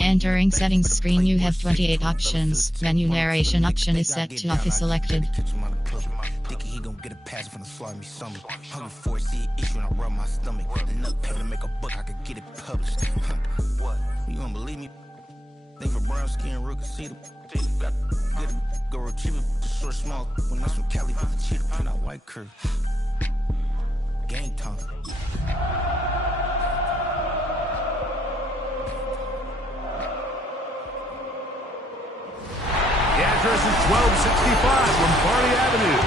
Entering settings screen, you have 28 options. Menu narration option is set to off is selected. He gon' get a pass from the slide me something. Hungry for it, see it issue and I rub my stomach. Enough paper to make a book, I could get it published. What? You don't believe me? Think for brown skin, real can see the got good go retrieve it, short small. When that's from Cali, but the cheetah print out white curve. Gang tongue. The address is 1265 Lombardi Avenue.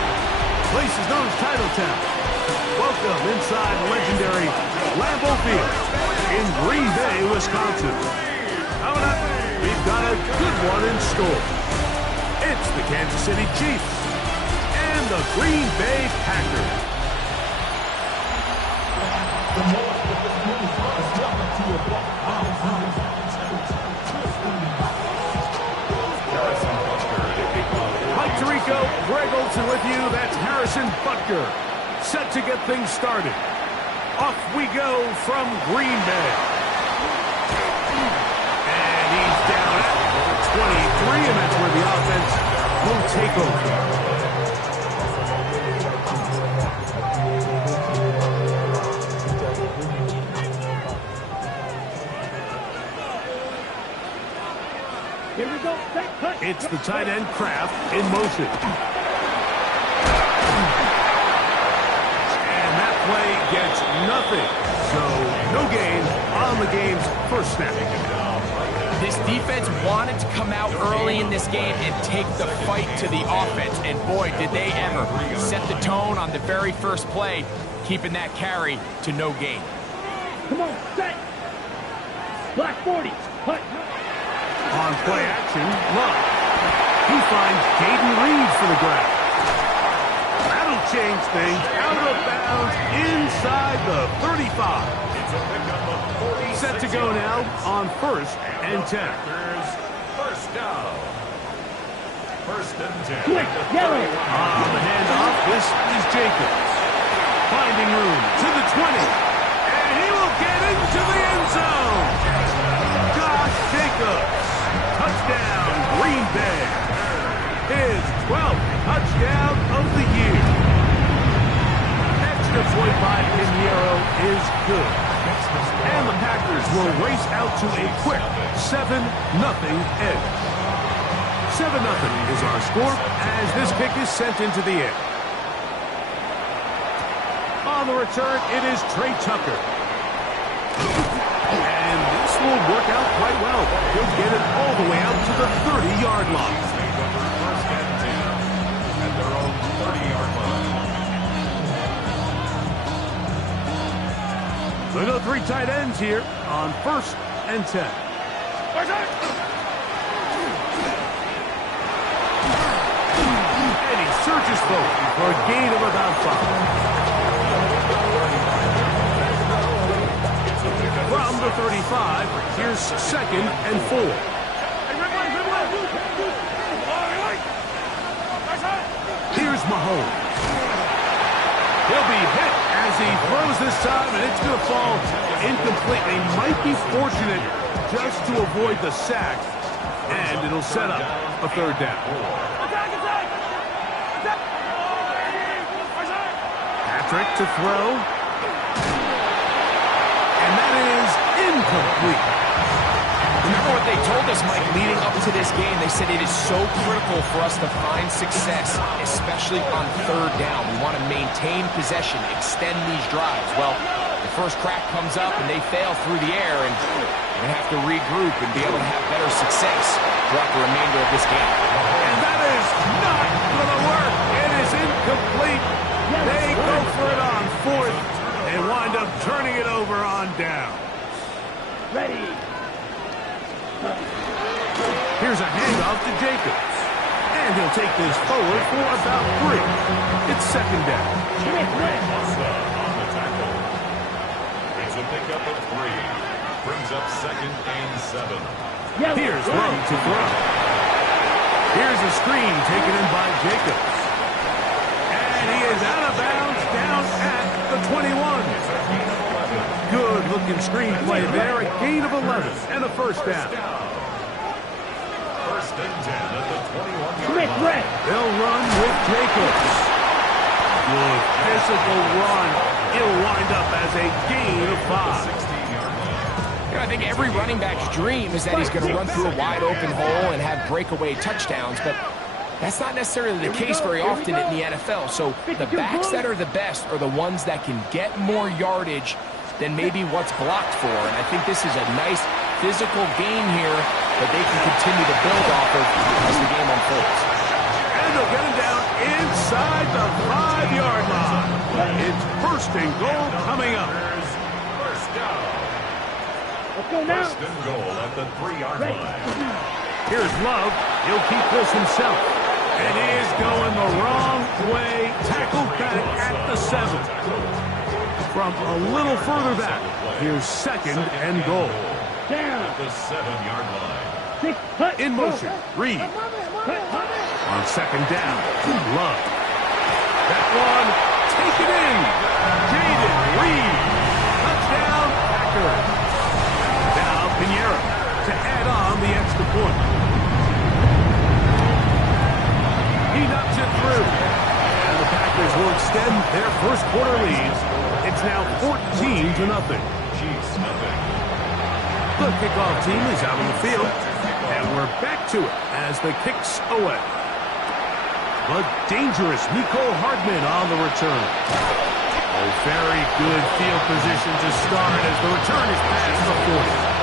Place is known as Titletown. Welcome inside the legendary Lambeau Field in Green Bay, Wisconsin. Coming up, we've got a good one in store. It's the Kansas City Chiefs and the Green Bay Packers. Mike Tirico, Greg Olson with you. That's Harrison Butker. Set to get things started. Off we go from Green Bay. And he's down at 23, and that's where the offense will take over. Here we go. It's the tight end Kraft in motion. And that play gets nothing. So no gain on the game's first snap. This defense wanted to come out early in this game and take the fight to the offense. And boy, did they ever set the tone on the very first play, keeping that carry to no gain. Come on, set. Black 40. Hut. On play action, Love. He finds Caden Reed for the grab. That'll change things. Out of bounds inside the 35. Set to go now on 1st and 10. First down. 1st and 10. Quick, yellow. On the handoff, this is Jacobs. Finding room to the 20. And he will get into the end zone. Josh Jacobs. Touchdown, Green Bay. His 12th touchdown of the year. Extra point by Pinheiro is good. And the Packers will race out to a quick 7-0 edge. 7-0 is our score as this kick is sent into the air. On the return, it is Trey Tucker. And this will work out quite well. He'll get it all the way out to the 30-yard line. First and 10 at their own 30-yard line. We go 3 tight ends here on 1st and 10. And he searches forward for a gain of about 5. From the 35, here's 2nd and 4. Here's Mahomes. He'll be hit as he throws this time, and it's going to fall incomplete. They might be fortunate just to avoid the sack, and it'll set up a 3rd down. Patrick to throw. And that is incomplete. Remember what they told us, Mike, leading up to this game? They said it is so critical for us to find success, especially on 3rd down. We want to maintain possession, extend these drives. Well, the first crack comes up and they fail through the air, and we're going to have to regroup and be able to have better success throughout the remainder of this game. And that is not going to work. It is incomplete. They go for it on 4th and wind up turning it over on down. Ready. Here's a handoff to Jacobs. And he'll take this forward for about 3. It's 2nd down. On the tackle. It's a pickup of 3. Brings up 2nd and 7. Here's Love to throw. Here's a screen taken in by Jacobs. And he is out of bounds down at the 21. Good Good-looking screenplay there. A gain of 11 and a first down. First and 10 at the 21-yard line. Red. They'll run with Jacobs. Good physical run. It'll wind up as a gain of 5. I think every running back's dream is that he's going to run through a wide open hole and have breakaway touchdowns, but that's not necessarily the case very often in the NFL. So the backs that are the best are the ones that can get more yardage than maybe what's blocked for. And I think this is a nice physical gain here that they can continue to build off of as the game unfolds. And they'll get him down inside the 5-yard line. It's first and goal coming up. First down. Let's go now. First and goal at the 3-yard line. Here's Love. He'll keep this himself. And he is going the wrong way. Tackled back at the 7. From a little further back, here's second and goal. Down. At the 7-yard line. In motion, Reed. On second down, Love. That one, taken in. Jaden Reed. Touchdown, Packers. Now Pinheiro to add on the extra point. He knocks it through. And the Packers will extend their first quarter lead. It's now 14-0. Chiefs nothing. The kickoff team is out on the field. And we're back to it as the kicks away. The dangerous Nicole Hardman on the return. A very good field position to start as the return is past the 40.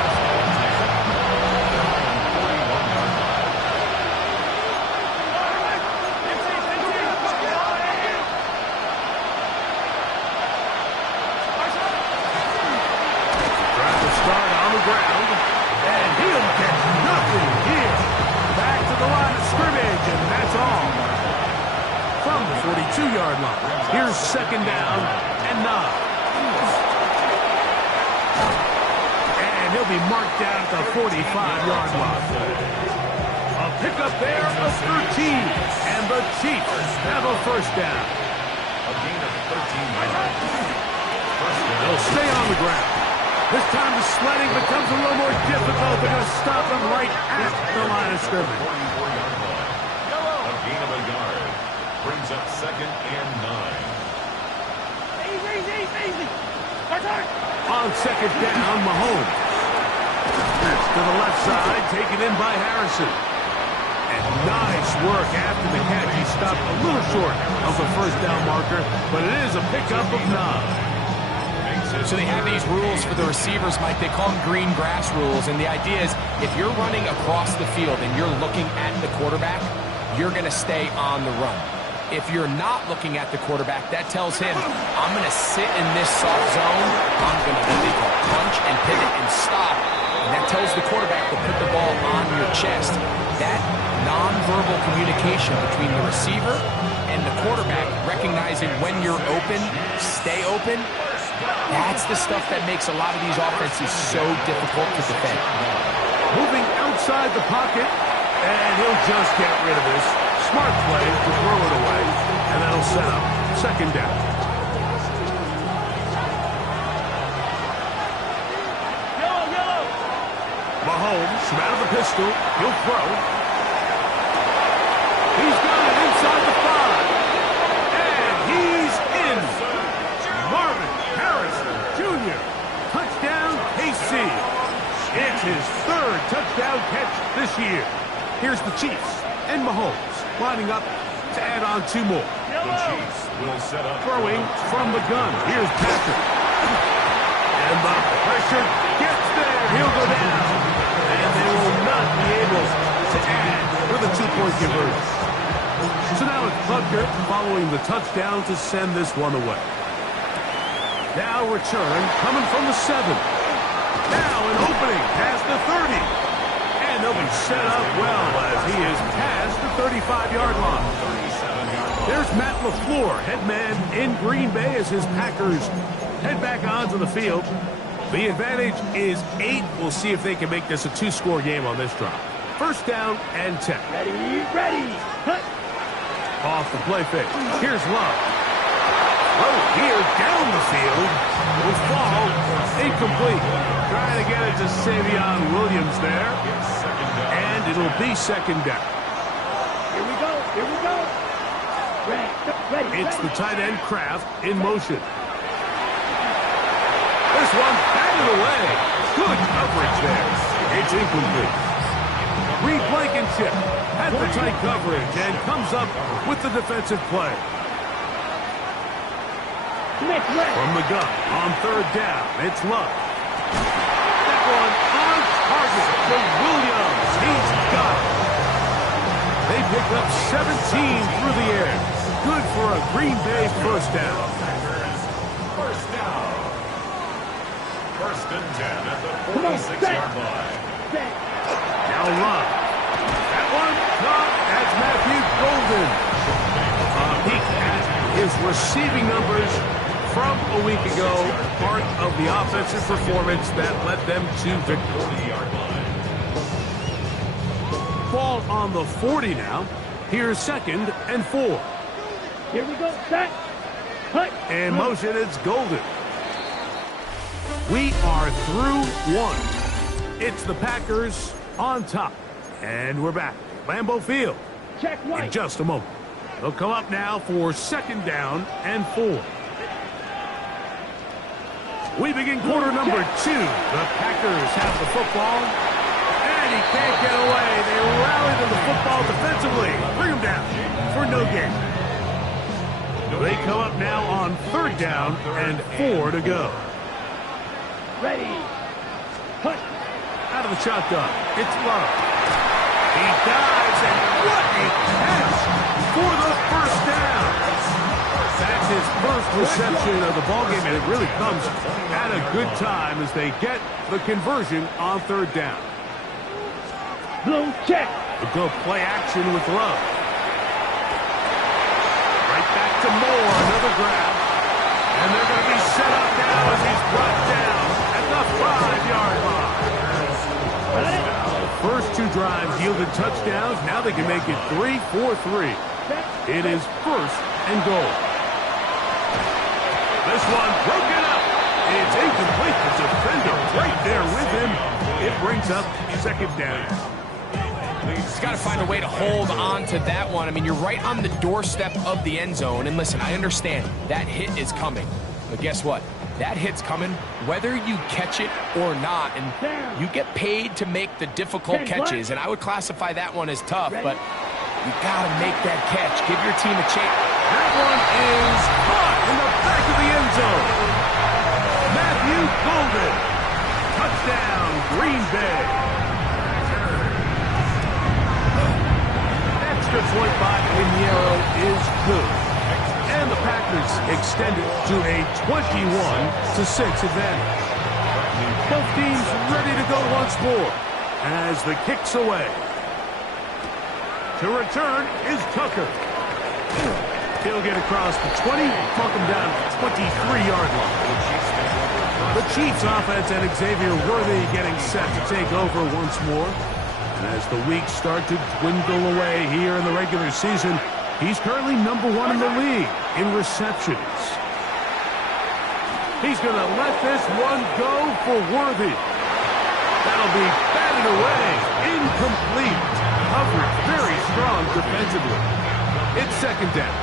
Trying to start on the ground, and he'll get nothing here. Back to the line of scrimmage, and that's all. From the 42-yard line, here's second down and 9. And he'll be marked down at the 45-yard line. A pickup there of 13, and the Chiefs have a first down. A gain of 13 yards. First down. They'll stay on the ground. This time the sledding becomes a little more difficult. They're going to stop them right at the line of scrimmage. 44-yard line. A gain of a yard. Brings up second and 9. Easy. On second down, Mahomes. That's to the left side, taken in by Harrison. And nice work after the catch. He stopped a little short of the first down marker, but it is a pickup of 9. So they have these rules for the receivers, Mike. They call them green grass rules. And the idea is if you're running across the field and you're looking at the quarterback, you're going to stay on the run. If you're not looking at the quarterback, that tells him, I'm going to sit in this soft zone. I'm going to punch and pivot and stop. And that tells the quarterback to put the ball on your chest. That nonverbal communication between the receiver and the quarterback, recognizing when you're open, stay open, that's the stuff that makes a lot of these offenses so difficult to defend. Moving outside the pocket, and he'll just get rid of this. Smart play to throw it away, and that'll set up second down. Yellow. Mahomes from out of the pistol. He'll throw. He's got it inside the 5. And he's in. Marvin Harrison Jr. Touchdown, KC. It's his 3rd touchdown catch this year. Here's the Chiefs and Mahomes lining up to add on 2 more. The Chiefs will set up. Throwing from the gun. Here's Patrick. And the pressure gets there. He'll go down. And they will not be able to add with a 2-point conversion. So now it's Butker following the touchdown to send this one away. Now return coming from the 7. Now an opening past the 30. And they'll be set up well as he is past the 35-yard line. There's Matt LaFleur, head man in Green Bay as his Packers head back onto the field. The advantage is 8. We'll see if they can make this a 2-score game on this drive. First down and 10. Ready. Cut. Off the play fake. Here's Love. throw here down the field. Will fall incomplete. Trying to get it to Savion Williams there. And it'll be second down. Here we go. Here we go. Ready. It's the tight end Kraft in motion. This one batted away. Good coverage there. It's incomplete. Reed Blankenship has the tight coverage and comes up with the defensive play. From the gun on third down, it's Love. That one on target to Williams. He's got it. They pick up 17 through the air. Good for a Green Bay first down. First down. First and 10 at the 46-yard line. Now Love. That one caught as Matthew Golden. A peek at his receiving numbers from a week ago. Part of the offensive performance that led them to victory. Ball on the 40 now. Here's second and 4. Here we go. Set. Hut. In motion, it's Golden. We are through one. It's the Packers on top. And we're back. Lambeau Field. Check right. In just a moment. They'll come up now for second down and 4. We begin quarter number 2. The Packers have the football. And he can't get away. They rally to the football defensively. Bring him down for no gain. They come up now on third down and 4 to go. Ready. Hut. Out of the shotgun. It's Love. He dives, and what a catch for the first down. That's his first reception of the ballgame, and it really comes at a good time as they get the conversion on third down. Blue check. A good play action with Love. Right back to Moore, another grab. And they're going to be set up now as he's brought down at the 5-yard line. First 2 drives yielded touchdowns. Now they can make it 3-4-3. It is first and goal. This one broken up. It's incomplete. The defender right there with him. It brings up second down. He's got to find a way to hold on to that one. I mean, you're right on the doorstep of the end zone. And listen, I understand that hit is coming. But guess what? That hit's coming whether you catch it or not. And you get paid to make the difficult catches. And I would classify that one as tough. But you got to make that catch. Give your team a chance. That one is caught in the back of the end zone. Matthew Golden. Touchdown, Green Bay. Extra point by Pinheiro is good. And the Packers extend it to a 21-6 advantage. Both teams ready to go once more as the kick's away. To return is Tucker. He'll get across the 20, talk him down to the 23-yard line. The Chiefs offense and Xavier Worthy getting set to take over once more. And as the weeks start to dwindle away here in the regular season, he's currently number 1 in the league in receptions. He's going to let this one go for Worthy. That'll be batted away. Incomplete. Coverage very strong defensively. It's second down.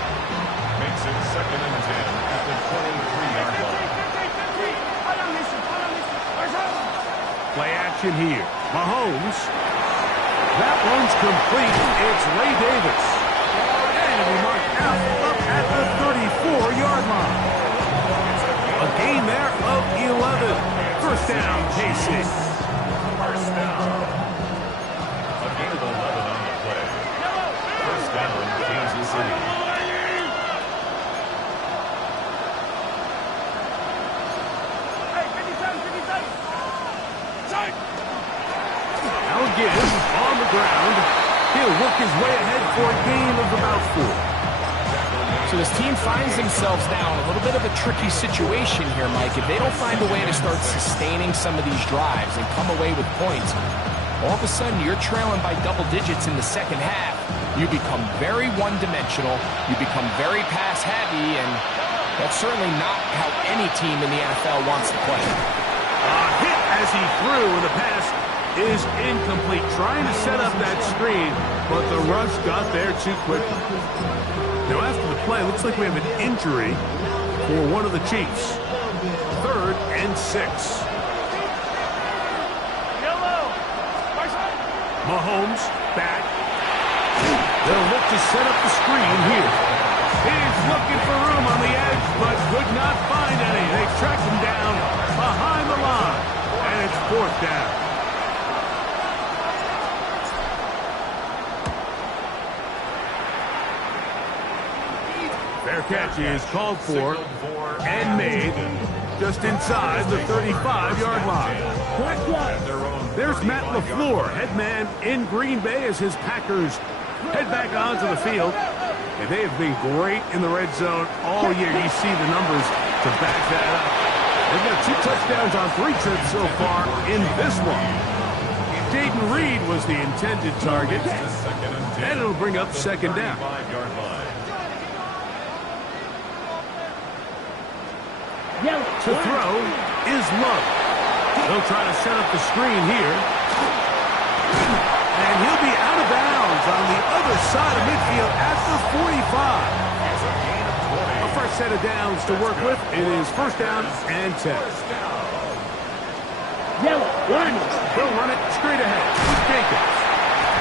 Makes it second and 10 at the 23-yard line. Play action here. Mahomes. That one's complete. It's Ray Davis. And he marked out up at the 34-yard line. A gain there of 11. First down, KC. First down. A gain of 11 on the play. First down, Kansas City. Now again, on the ground. He'll work his way ahead for a gain of about 4. So this team finds themselves now in a little bit of a tricky situation here, Mike. If they don't find a way to start sustaining some of these drives and come away with points, all of a sudden you're trailing by double digits in the second half. You become very one-dimensional. You become very pass-heavy, and That's certainly not how any team in the NFL wants to play. Hit as he threw, and the pass is incomplete. Trying to set up that screen, but the rush got there too quick. Now after the play, looks like we have an injury for one of the Chiefs. 3rd and 6. Mahomes back. They'll look to set up the screen here. He's looking for room on the edge, but could not find any. They tracked him down behind the line, and it's 4th down. Fair catch is called for and made just inside the 35-yard line. There's Matt LaFleur, head man in Green Bay as his Packers head back onto the field. And they have been great in the red zone all year. You see the numbers to back that up. They've got 2 touchdowns on 3 trips so far in this one. Jaden Reed was the intended target, and it'll bring up 2nd down. To throw is Love. They'll try to set up the screen here. And he'll be out of bounds on the other side of midfield at the 45. A fresh set of downs to work with. It is 1st down and 10. They'll run it straight ahead with Jacobs.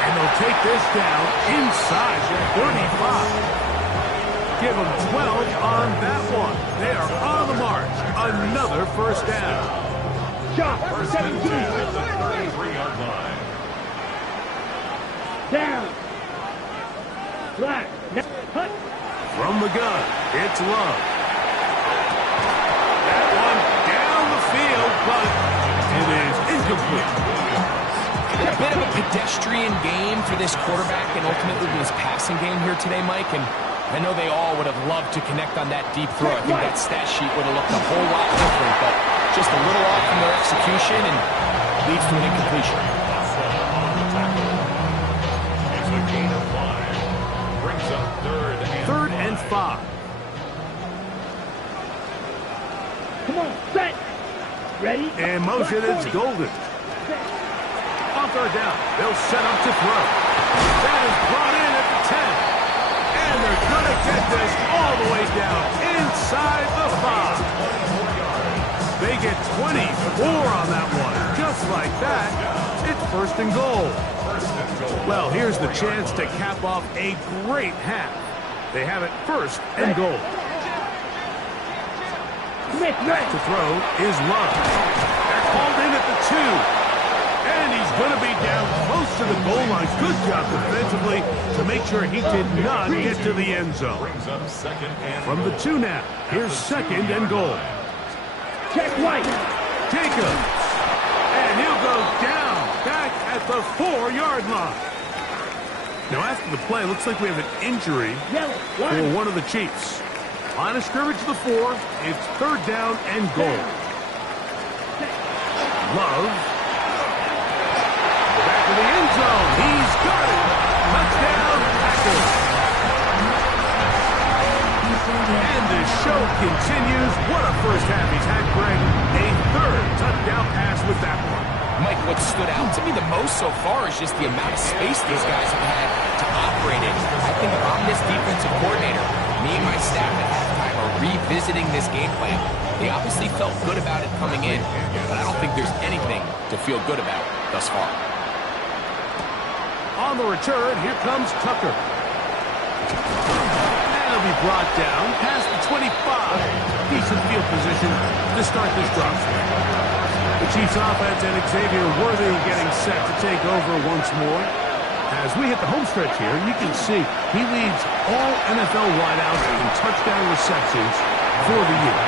And they'll take this down inside the 35. Give them 12 on that one. They are on the march. Another 1st down. Shot. 17. Down. Flat. Hut. From the gun, it's Love. That one down the field, but it is incomplete. A bit of a pedestrian game for this quarterback and ultimately this passing game here today, Mike. And I know they all would have loved to connect on that deep throw. I think that stat sheet would have looked a whole lot different, but just a little off from their execution and leads to an incompletion. It's a gain of 5. Brings up 3rd and 5. Come on, set. Ready? And motion, it's Golden. On 3rd down, they'll set up to throw. That is brought in at the 10. And they're going to get this all the way down inside the 5. They get 24 on that one. Just like that, it's 1st and goal. Well, here's the chance to cap off a great half. They have it 1st and goal. Back to throw is Love. They're called in at the 2. And he's going to be down close to the goal line. Good job defensively to make sure he did not get to the end zone. From the 2 now, here's 2nd and goal. Check right. Jacobs. And he'll go down back at the 4-yard line. Now after the play, looks like we have an injury for one of the Chiefs. Line of scrimmage to the 4. It's 3rd down and goal. Love. Back to the end zone. He's got it. Touchdown, Packers. And the show continues. What a first half he's had, Greg. A 3rd touchdown pass with that one. Mike, what stood out to me the most so far is just the amount of space these guys have had to operate in. I think if I'm this defensive coordinator, me and my staff at halftime are revisiting this game plan. They obviously felt good about it coming in, but I don't think there's anything to feel good about thus far. On the return, here comes Tucker. And he'll be brought down past the 25. Decent field position to start this drive. The Chiefs offense and Xavier Worthy getting set to take over once more. As we hit the home stretch here, you can see he leads all NFL wideouts in touchdown receptions for the year.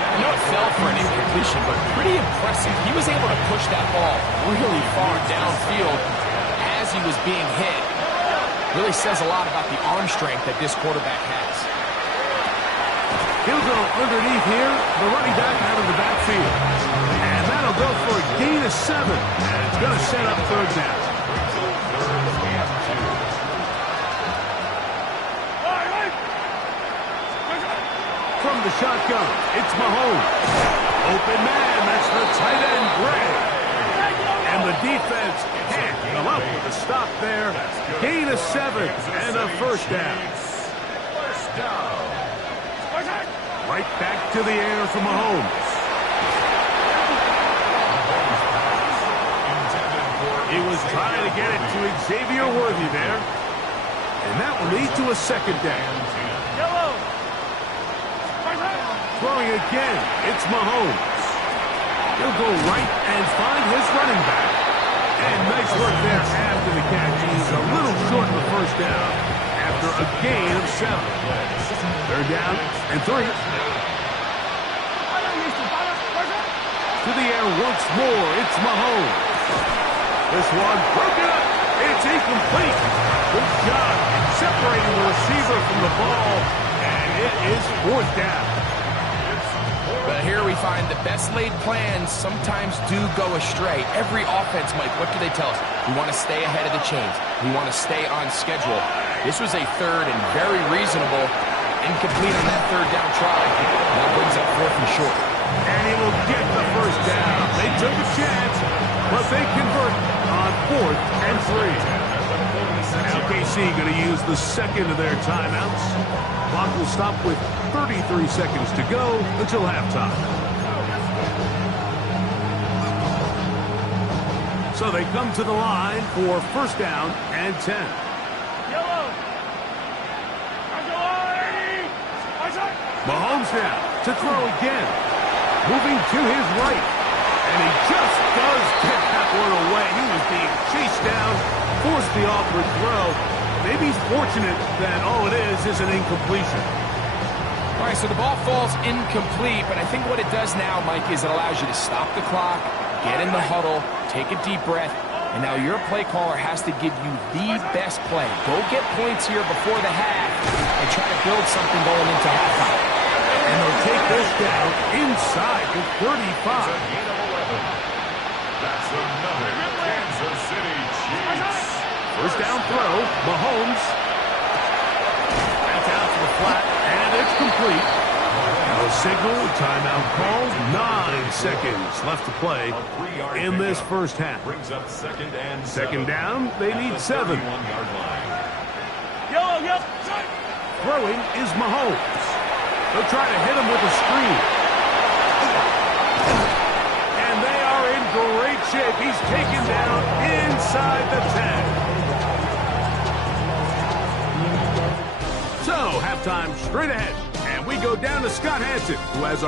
I know it fell for an incompletion, but pretty impressive. He was able to push that ball really far downfield as he was being hit. Really says a lot about the arm strength that this quarterback has. He'll go underneath here, the running back out of the backfield. And that'll go for a gain of 7. And it's going to set up 3rd down. the shotgun. It's Mahomes. Open man, that's the tight end, Gray. And the defense can't come up with a stop there. Gain of 7 and a first down. Right back to the air for Mahomes. He was trying to get it to Xavier Worthy there. And that will lead to a second down. Throwing again, it's Mahomes. He'll go right and find his running back. And nice work there after the catch. He's a little short of the first down after a gain of 7. Third down and 3. To the air once more, it's Mahomes. This one broken up. It's incomplete. Good job separating the receiver from the ball. And it is 4th down. But here we find the best laid plans sometimes do go astray. Every offense, Mike, what do they tell us? We want to stay ahead of the chains. We want to stay on schedule. This was a third and very reasonable, incomplete on that third down try. That brings up 4th and short. And he will get the first down. They took a chance, but they convert on 4th and 3. Now KC going to use the second of their timeouts. Clock will stop with 33 seconds to go until halftime. So they come to the line for first down and 10. Mahomes now to throw again. Moving to his right. And he just does get that one away. He was being chased down, forced the awkward throw. Maybe he's fortunate that all it is an incompletion. All right, so the ball falls incomplete, but I think what it does now, Mike, is it allows you to stop the clock, get in the huddle, take a deep breath, and now your play caller has to give you the best play. Go get points here before the half and try to build something going into halftime. And they'll take this down inside the 35. That's another Kansas City Chiefs. First down throw, Mahomes. That's out to the flat, and it's complete. No signal, timeout called. 9 seconds left to play in this first half. Brings up second and 7. Second down, they need 7. 31-yard line. Throwing is Mahomes. They'll try to hit him with a screen. And they are in great shape. He's taken down inside the 10. So, halftime straight ahead. And we go down to Scott Hansen, who has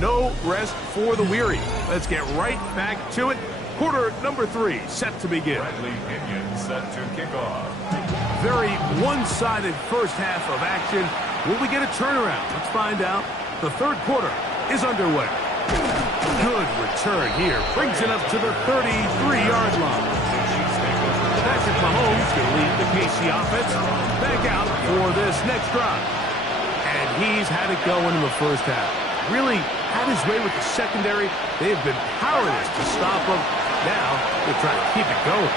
no rest for the weary. Let's get right back to it. Quarter number 3 set to begin. Bradley Pinion set to kick off. Very one-sided first half of action. Will we get a turnaround? Let's find out. The third quarter is underway. Good return here. Brings it up to the 33-yard line. Patrick Mahomes going to lead the KC offense back out for this next drive. And he's had it going in the first half. Really had his way with the secondary. They have been powerless to stop him. Now they're trying to keep it going.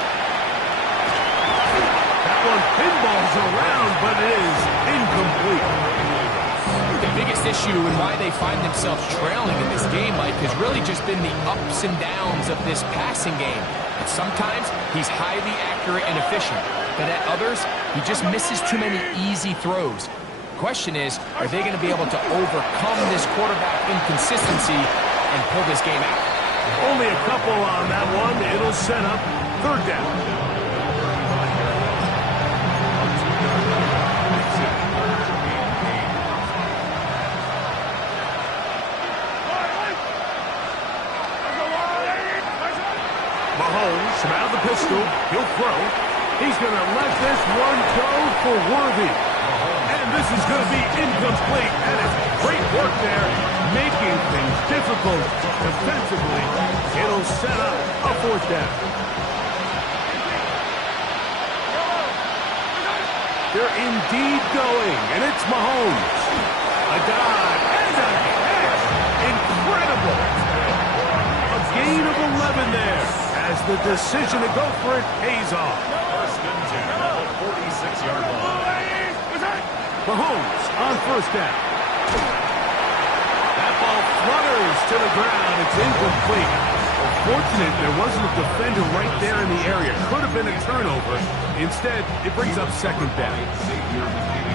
That one pinballs around, but it is incomplete. The biggest issue and why they find themselves trailing in this game, Mike, has really just been the ups and downs of this passing game. And sometimes he's highly accurate and efficient, but at others, he just misses too many easy throws. The question is, are they going to be able to overcome this quarterback inconsistency and pull this game out? Only a couple on that one. It'll set up third down. Mahomes out of the pistol. He'll throw. He's going to let this one go for Worthy. And this is going to be incomplete. And it's great work there, making things difficult defensively. It'll set up a fourth down. They're indeed going, and it's Mahomes. A dive and a catch. Incredible. A gain of 11 there as the decision to go for it pays off. First and 10 at the 46-yard line. Mahomes on first down. flutters to the ground. It's incomplete. Fortunate there wasn't a defender right there in the area. Could have been a turnover. Instead, it brings up second down.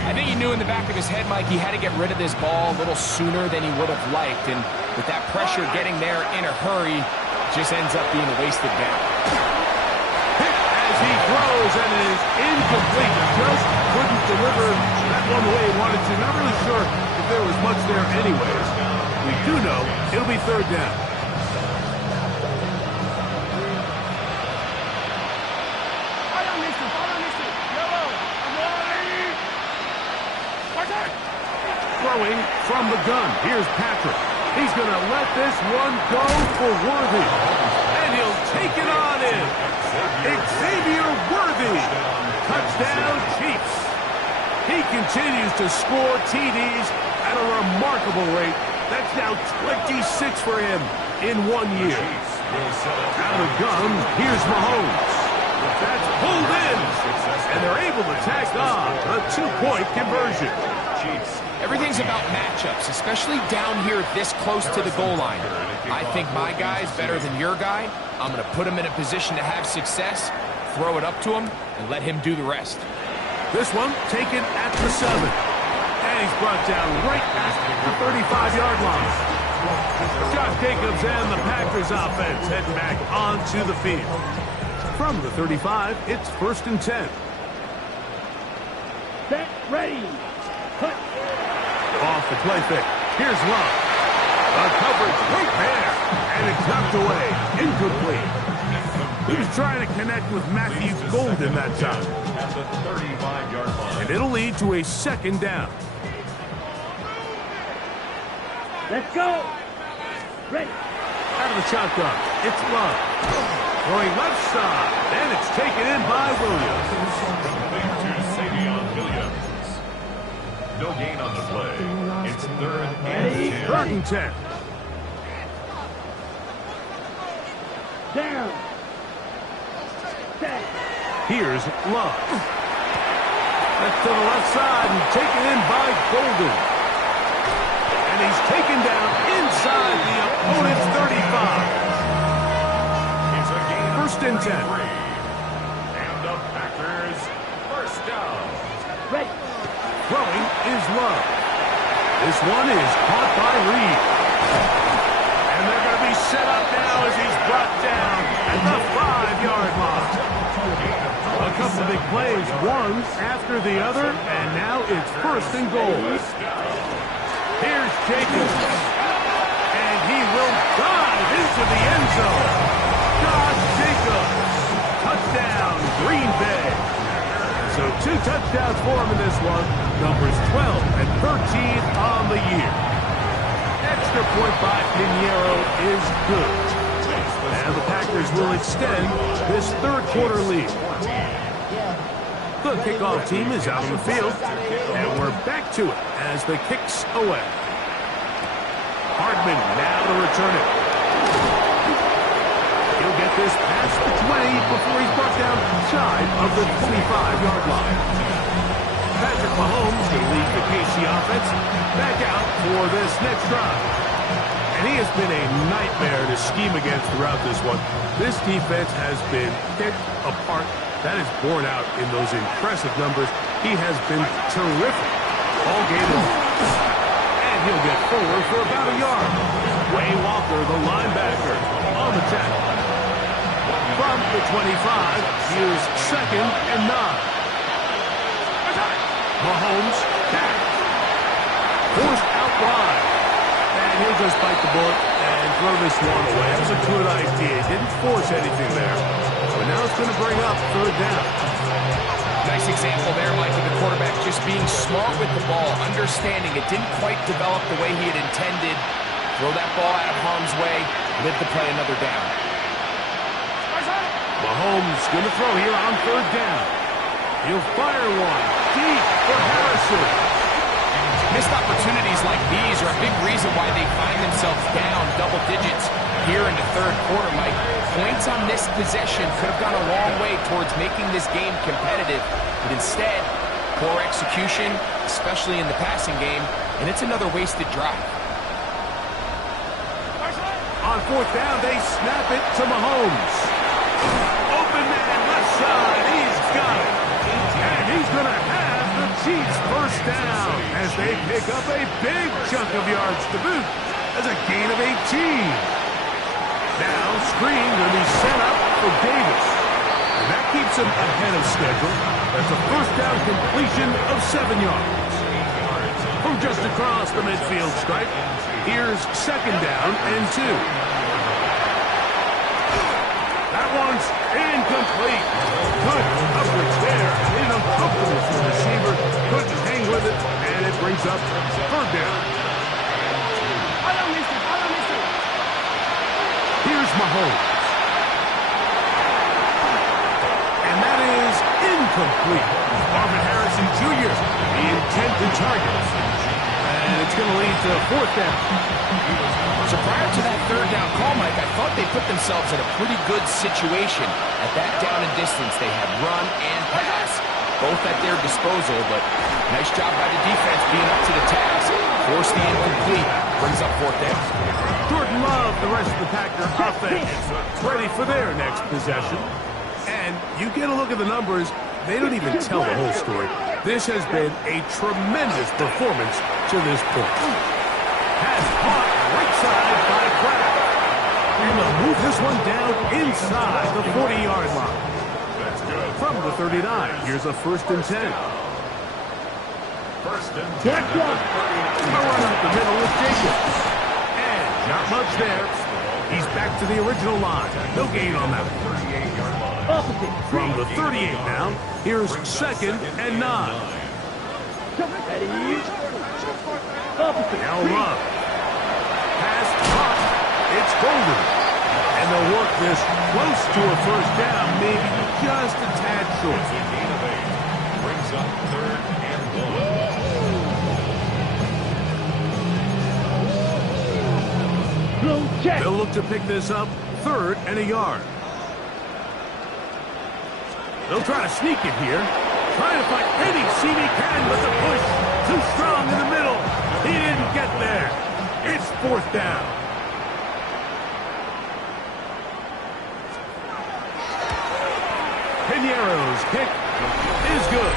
I think he knew in the back of his head, Mike, he had to get rid of this ball a little sooner than he would have liked. And with that pressure getting there in a hurry, it just ends up being a wasted down. As he throws and is incomplete. Just couldn't deliver that one the way he wanted to. Not really sure if there was much there anyways. We do know it'll be third down. Throwing from the gun. Here's Patrick. He's going to let this one go for Worthy. And he'll take it on in. Xavier Worthy. Touchdown, Chiefs. He continues to score TDs at a remarkable rate. That's now 26 for him in 1 year. Out of the gun, here's Mahomes. That's pulled in. And they're able to tack on a 2-point conversion. Everything's about matchups, especially down here this close to the goal line. I think my guy's better than your guy. I'm going to put him in a position to have success, throw it up to him, and let him do the rest. This one taken at the 7. And he's brought down right at the 35-yard line. Josh Jacobs and the Packers offense head back onto the field. From the 35, it's 1st and 10. Set, ready, cut. Off the play fake. Here's Love. A coverage right there. And it's knocked away. Incomplete. He was trying to connect with Matthew Golden that time. At the 35-yard line. And it'll lead to a 2nd down. Let's go. Ready. Out of the shotgun. It's Love. Going left side. And it's taken in by Williams. No gain on the play. It's 3rd and 10. 3rd and 10. Down. Set. Here's Love. That's to the left side and taken in by Golden. And he's taken down inside the opponent's 35. It's a gain of 1st and 10. And the Packers first down. Ready. Throwing is Love. This one is caught by Reed. And they're going to be set up now as he's brought down at the 5-yard line. A couple of big plays, one after the other, and now it's 1st and goal. Here's Jacobs. And he will dive into the end zone. Josh Jacobs. Touchdown, Green Bay. So 2 touchdowns for him in this one. Numbers 12 and 13 on the year. Extra point by Pinheiro is good. And the Packers will extend this 3rd quarter lead. The kickoff team is out on the field. And we're back to it as the kick's away. Hardman now to return it. He'll get this past the 20 before he's brought down shy of the 25-yard line. Patrick Mahomes will lead the KC offense back out for this next drive. And he has been a nightmare to scheme against throughout this one. This defense has been picked apart. That is borne out in those impressive numbers. He has been terrific all game long. And he'll get forward for about a yard. Way Walker, the linebacker, on the tackle. From the 25, here's 2nd and 9. Mahomes back. Forced out wide. And he'll just bite the bullet and throw this one away. That was a good idea. Didn't force anything there. But now it's going to bring up 3rd down. Nice example there, Mike, of the quarterback just being smart with the ball, understanding it didn't quite develop the way he had intended. Throw that ball out of harm's way, live to play another down. Mahomes going to throw here on 3rd down. He'll fire one deep for Harrison. Missed opportunities like these are a big reason why they find themselves down double digits here in the 3rd quarter, Mike. Points on this possession could have gone a long way towards making this game competitive, but instead, poor execution, especially in the passing game, and it's another wasted drive. On fourth down, they snap it to Mahomes. Open man, left side. He's got it. And he's going to have the Chiefs first down as they pick up a big chunk of yards to boot as a gain of 18. Now, screen will be set up for Davis. And that keeps him ahead of schedule. That's a first down completion of 7 yards. From just across the midfield stripe, here's second down and 2. That one's incomplete. Good coverage there. It's uncomfortable for the receiver. Couldn't hang with it, and it brings up third down. Here's Mahomes. And that is incomplete. Marvin Harrison Jr., the intended target. And it's going to lead to fourth down. So prior to that third down call, Mike, I thought they put themselves in a pretty good situation. At that down and distance, they had run and pass, both at their disposal, but nice job by the defense being up to the task. Force the incomplete, brings up fourth down. Jordan Love, the rest of the Packer offense, ready for their next possession. And you get a look at the numbers, they don't even tell the whole story. This has been a tremendous performance to this point. Pass caught right side by Kraft. And they'll move this one down inside the 40-yard line. From the 39, here's a first and 10. First and 10. A run up the middle with Jacobs. And not much there. He's back to the original line. No gain on that one. 38-yard line. From the 38 now, here's second and 9. Now Love. Pass caught. It's golden. And they'll work this close to a first down, maybe just a tad short. Brings up third and 1. They'll look to pick this up third and a yard. They'll try to sneak it here. Trying to find any seam he can, but the push too strong in the middle. He didn't get there. It's fourth down. Piñeiro's kick is good.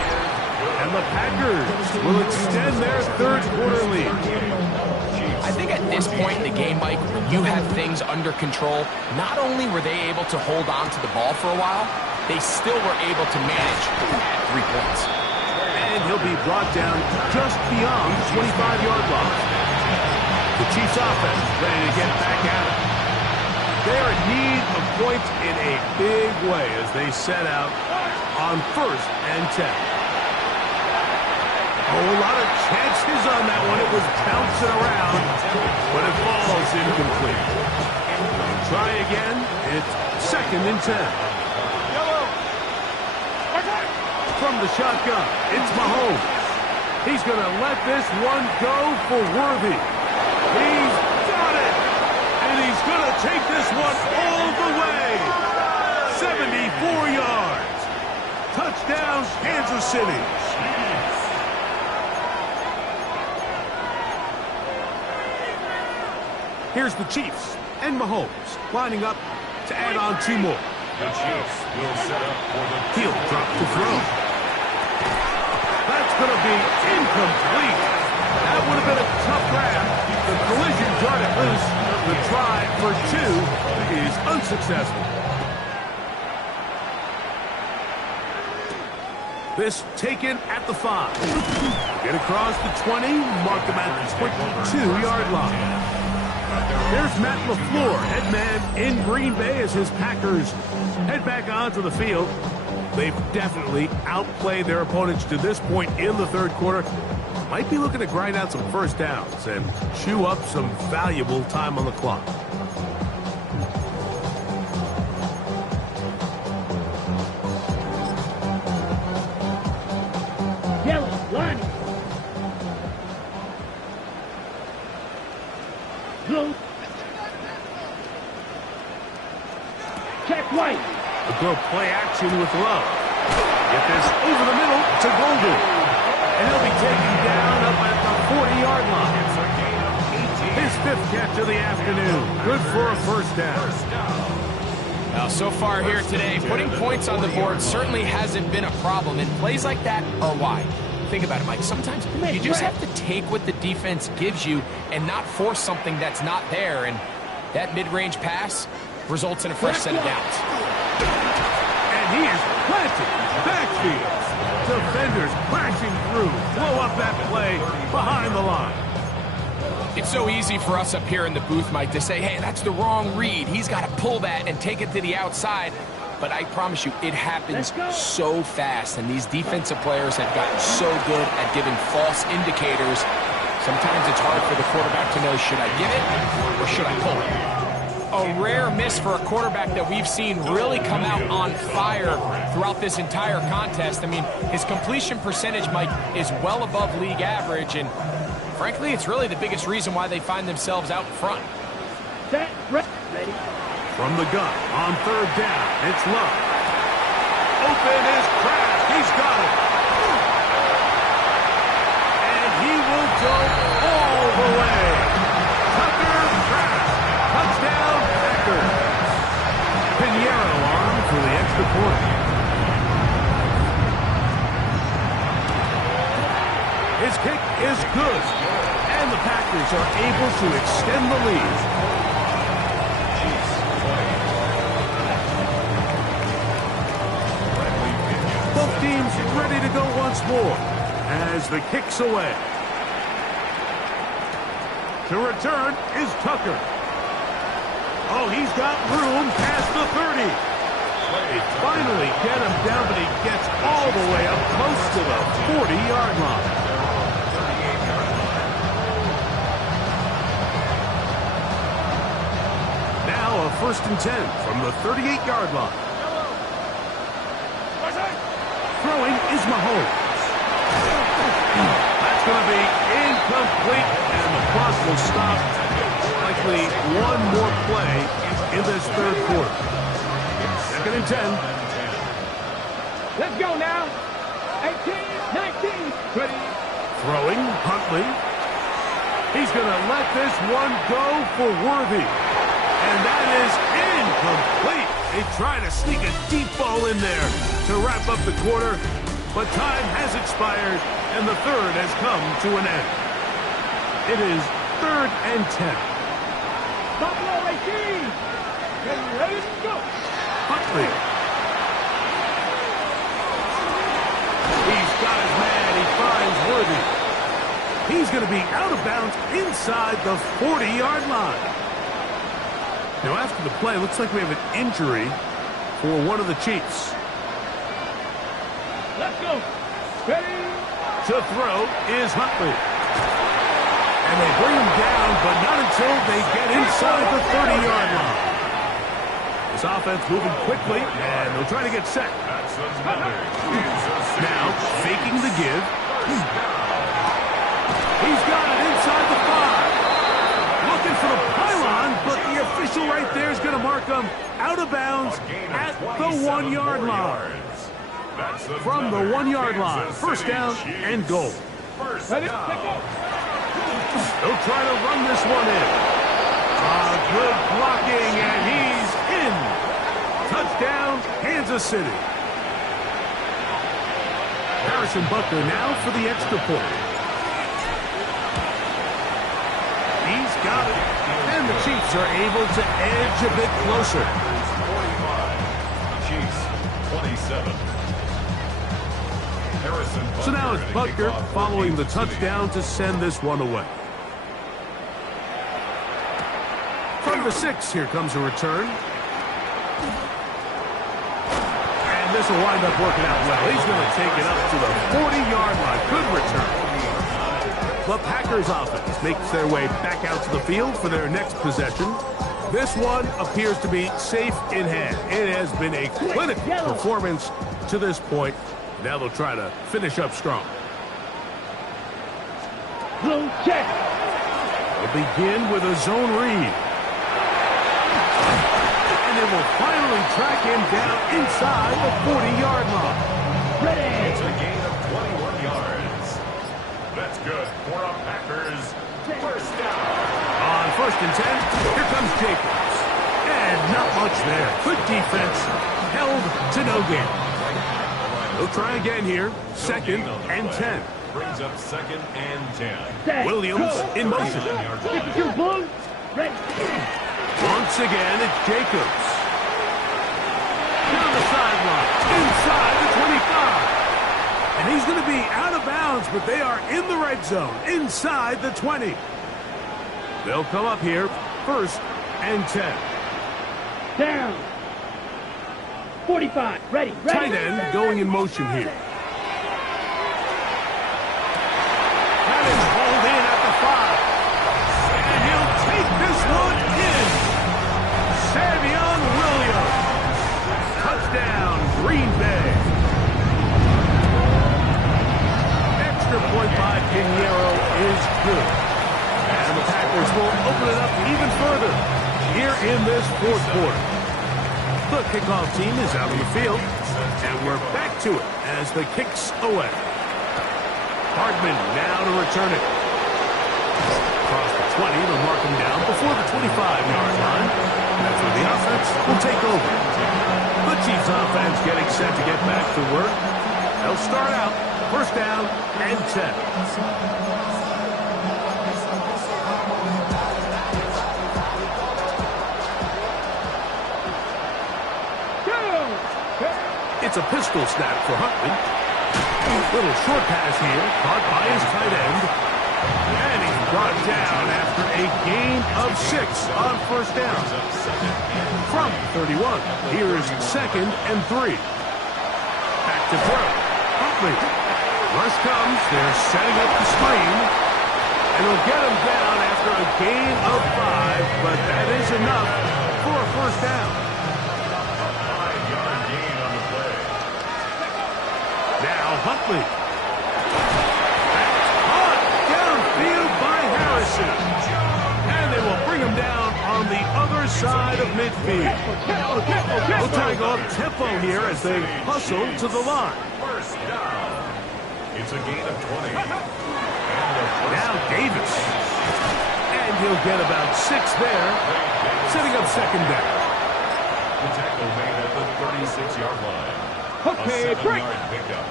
And the Packers will extend their third quarter lead. I think at this point in the game, Mike, when you have things under control, not only were they able to hold on to the ball for a while, they still were able to manage to add 3 points. And he'll be brought down just beyond the 25-yard line. The Chiefs offense ready to get back at it. They're in need of points in a big way as they set out on first and 10. Oh, a lot of chances on that one. It was bouncing around, but it falls incomplete. Try again. It's second and 10. From the shotgun, it's Mahomes. He's going to let this one go for Worthy. He's got it! And he's going to take this one all the way. 74 yards. Touchdown, Kansas City. Here's the Chiefs and Mahomes lining up to add on 2 more. The Chiefs will set up for the He'll drop to throw. That's going to be incomplete. That would have been a tough grab. The collision jarred it loose. The try for 2 is unsuccessful. This taken at the 5. Get across the 20, mark them at the 22-yard line. There's Matt LaFleur, head man in Green Bay as his Packers head back onto the field. They've definitely outplayed their opponents to this point in the third quarter. Might be looking to grind out some first downs and chew up some valuable time on the clock. Yellow, line. Blue. Check white. A good play action with Love. Get this over the middle to Golden. And he'll be taken down up at the 40-yard line. His fifth catch of the afternoon. Good for a first down. Now, so far here today, putting points on the board certainly hasn't been a problem, and plays like that are why. Think about it, Mike. Sometimes you just have to take what the defense gives you and not force something that's not there, and that mid-range pass results in a fresh set of downs. And he is planted backfield. Defenders crashing through. Blow up that play behind the line. It's so easy for us up here in the booth, Mike, to say, hey, that's the wrong read. He's got to pull that and take it to the outside. But I promise you, it happens so fast. And these defensive players have gotten so good at giving false indicators. Sometimes it's hard for the quarterback to know, should I give it or should I pull it? A rare miss for a quarterback that we've seen really come out on fire throughout this entire contest. I mean, his completion percentage, Mike, is well above league average, and frankly, it's really the biggest reason why they find themselves out in front. Set, ready. From the gun on third down, it's Love. Open is Kraft. He's got it. And he will go all the way. Tucker Kraft. Touchdown, Packers. Pinheiro on for the extra point. His kick is good. And the Packers are able to extend the lead. Both teams ready to go once more as the kick's away. To return is Tucker. Oh, he's got room past the 30. Finally get him down, but he gets all the way up close to the 40-yard line. Now a 1st and 10 from the 38-yard line. Throwing is Mahomes. That's going to be incomplete, and the clock will stop. Likely one more play in this third quarter. 2nd and 10. Let's go now. 18, 19, 20. Throwing, Huntley. He's going to let this one go for Worthy. And that is incomplete. They try to sneak a deep ball in there to wrap up the quarter, but time has expired, and the third has come to an end. It is 3rd and 10. Buffalo 18. Get ready to go. Huntley. He's got his man. He finds Worthy. He's going to be out of bounds inside the 40-yard line. Now, after the play, looks like we have an injury for one of the Chiefs. Let's go. Ready. To throw is Huntley. And they bring him down, but not until they get inside the 30-yard line. This offense moving quickly, and they'll try to get set. Now, faking the give. He's got it inside the 5. Looking for the pylon, but the official right there is going to mark him out of bounds at the 1-yard line. From the 1-yard line, 1st down and goal. Ready, go. They'll try to run this one in. Good blocking, and he's in. Touchdown, Kansas City. Harrison Butker now for the extra point. He's got it. And the Chiefs are able to edge a bit closer. 45. Chiefs, 27. So now it's Butker following the touchdown to send this one away. From the 6, here comes a return. And this will wind up working out well. He's going to take it up to the 40-yard line. Good return. The Packers offense makes their way back out to the field for their next possession. This one appears to be safe in hand. It has been a clinical performance to this point. Now they'll try to finish up strong. Blue check. They'll begin with a zone read. And they will finally track him down inside the 40-yard line. Ready. It's a gain of 21 yards. That's good for a Packers On 1st and 10, here comes Jacobs. And not much there. Good defense. Held to no gain. He'll try again here. 2nd and 10. Brings up 2nd and 10. Williams in motion. Once again, it's Jacobs. Down the sideline. Inside the 25. And he's going to be out of bounds, but they are in the red zone. Inside the 20. They'll come up here. 1st and 10. Down. 45. Ready. Tight end going in motion here. That is hauled in at the 5. And he'll take this one in. Savion Williams. Touchdown, Green Bay. Extra point by Pinheiro is good. And the Packers will open it up even further here in this 4th quarter. The kickoff team is out on the field, and we're back to it as the kick's away. Hardman now to return it. Across the 20, they'll mark him down before the 25-yard line. That's where the offense will take over. The Chiefs offense getting set to get back to work. They'll start out 1st down and 10. It's a pistol snap for Huntley. Little short pass here, caught by his tight end. And he's brought down after a gain of 6 on 1st down. From 31, here's 2nd and 3. Back to throw. Huntley. Rush comes, they're setting up the screen. And they'll get him down after a gain of 5, but that is enough for a 1st down. Huntley. That's caught downfield by Harrison. And they will bring him down on the other side of midfield. They'll try to go up tempo here as they hustle to the line. 1st down. It's a gain of 20. Now Davis. And he'll get about 6 there, setting up 2nd down. The tackle made at the 36-yard line. Okay, a 7-yard pickup.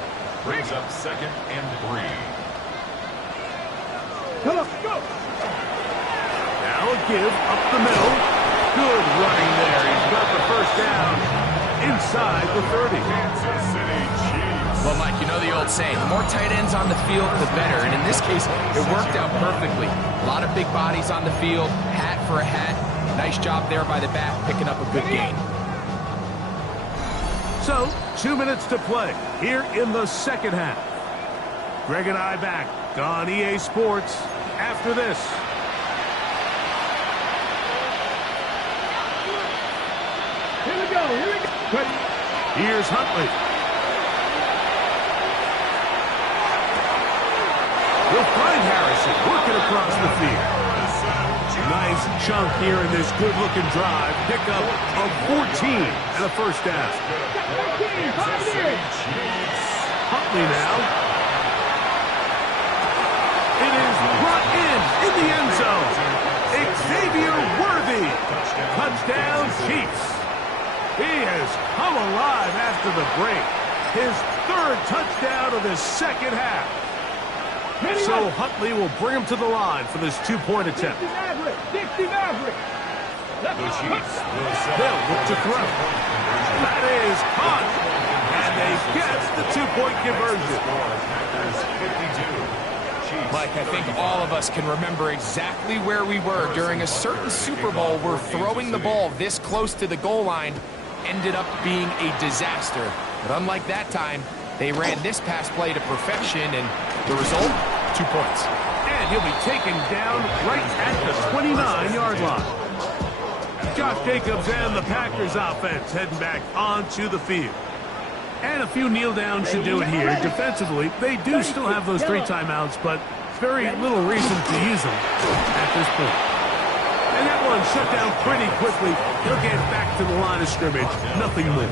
Brings up 2nd and 3. Come on, go. Now a give up the middle. Good running there. He's got the 1st down inside the 30. Kansas City Chiefs. Well, Mike, you know the old saying, the more tight ends on the field, the better. And in this case, it worked out perfectly. A lot of big bodies on the field, hat for a hat. Nice job there by the back, picking up a good gain. So, 2 minutes to play here in the 2nd half. Greg and I back on EA Sports after this. Here we go. Here's Huntley. He'll find Harrison working across the field. Nice chunk here in this good-looking drive. Pickup of 14 and a 1st down. Huntley now. It is brought in the end zone. Xavier Worthy. Touchdown, Chiefs. He has come alive after the break. His 3rd touchdown of the 2nd half. So Huntley will bring him to the line for this 2-point attempt. 60 Maverick. The Chiefs will set They'll look to throw. That is caught. And they get the 2-point conversion. Mike, I think all of us can remember exactly where we were during a certain Super Bowl where throwing the ball this close to the goal line ended up being a disaster. But unlike that time, they ran this pass play to perfection, and the result, 2 points. And he'll be taken down right at the 29-yard line. Josh Jacobs and the Packers offense heading back onto the field. And a few kneel downs should do it here. Defensively, they do still have those 3 timeouts, but very little reason to use them at this point. And that one shut down pretty quickly. He'll get back to the line of scrimmage. Nothing more.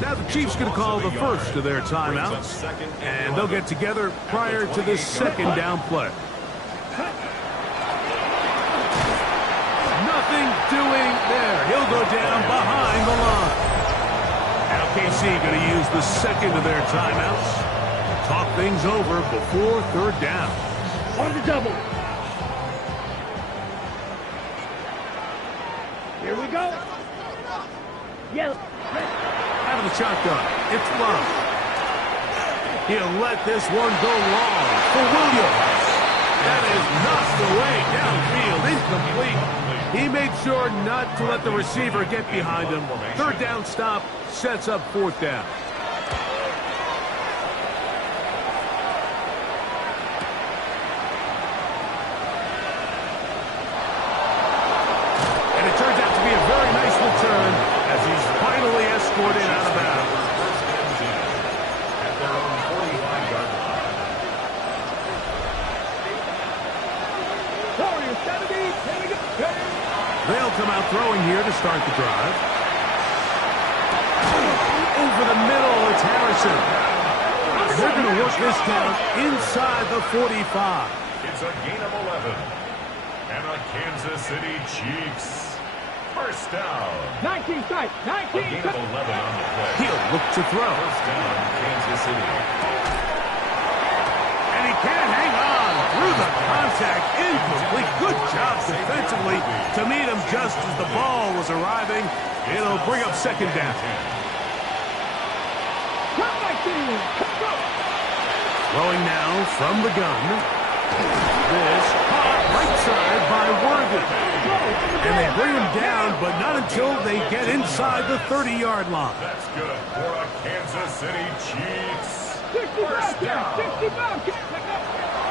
Now the Chiefs going to call the first of their timeouts, and they'll get together prior to this 2nd down play. doing there? He'll go down behind the line. Now KC going to use the second of their timeouts. Talk things over before third down. On the double. Here we go. Yeah. Out of the shotgun. It's Love. He'll let this one go long for Williams. That is knocked away downfield, incomplete. He made sure not to let the receiver get behind him. Third down stop sets up fourth down. And it turns out to be a very nice return as he's finally escorted out of bounds. At their own 45-yard line. They'll come out throwing here to start the drive. Over the middle, it's Harrison. They're going to work this down inside the 45. It's a gain of 11. And a Kansas City Chiefs first down. 19 strikes. 19. A gain of 11 on the play. He'll look to throw. First down, Kansas City. And he can't hang on through the contact. Incomplete. Good job defensively to meet him just as the ball was arriving. It'll bring up second down. Throwing now from the gun. This caught right side by Worthy. And they bring him down, but not until they get inside the 30-yard line. That's good for a Kansas City Chiefs. 60 First down. 60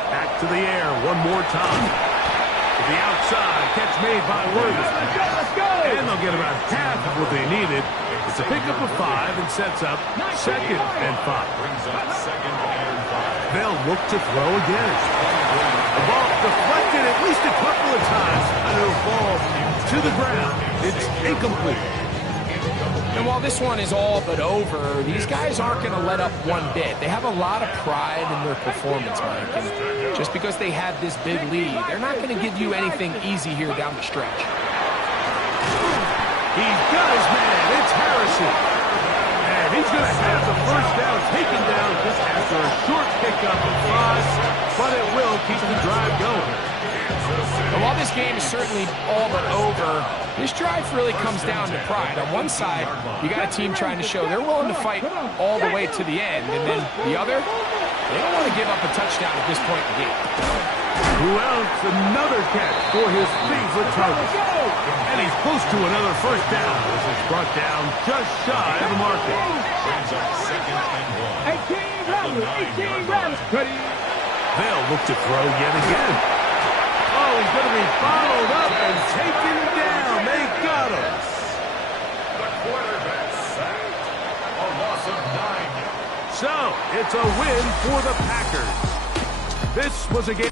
Back to the air one more time. To the outside, catch made by Worthy. Let's go. And they'll get about half of what they needed. It's a pickup of 5 and sets up second and 5. Brings up second and 5. They'll look to throw again. The ball deflected at least a couple of times, and it'll fall to the ground. It's incomplete. And while this one is all but over, these guys aren't going to let up one bit. They have a lot of pride in their performance, Mike. And just because they had this big lead, they're not going to give you anything easy here down the stretch. He's got his man. It's Harrison. And he's going to have the first down taken down just after a short pickup of 5, but it will keep the drive going. And while this game is certainly all but over, this drive really comes down to pride. On one side, you got a team trying to show they're willing to fight all the way to the end. And then the other, they don't want to give up a touchdown at this point in the game. Who else? Another catch for his favorite target. And he's close to another first down as it's brought down just shy of the marker. Brings up second and 1. 18 rounds. Ready. They'll look to throw yet again. Oh, he's going to be bottled up and taken down. They got him. The quarterback sacked. A loss of 9. So, it's a win for the Packers. This was a game.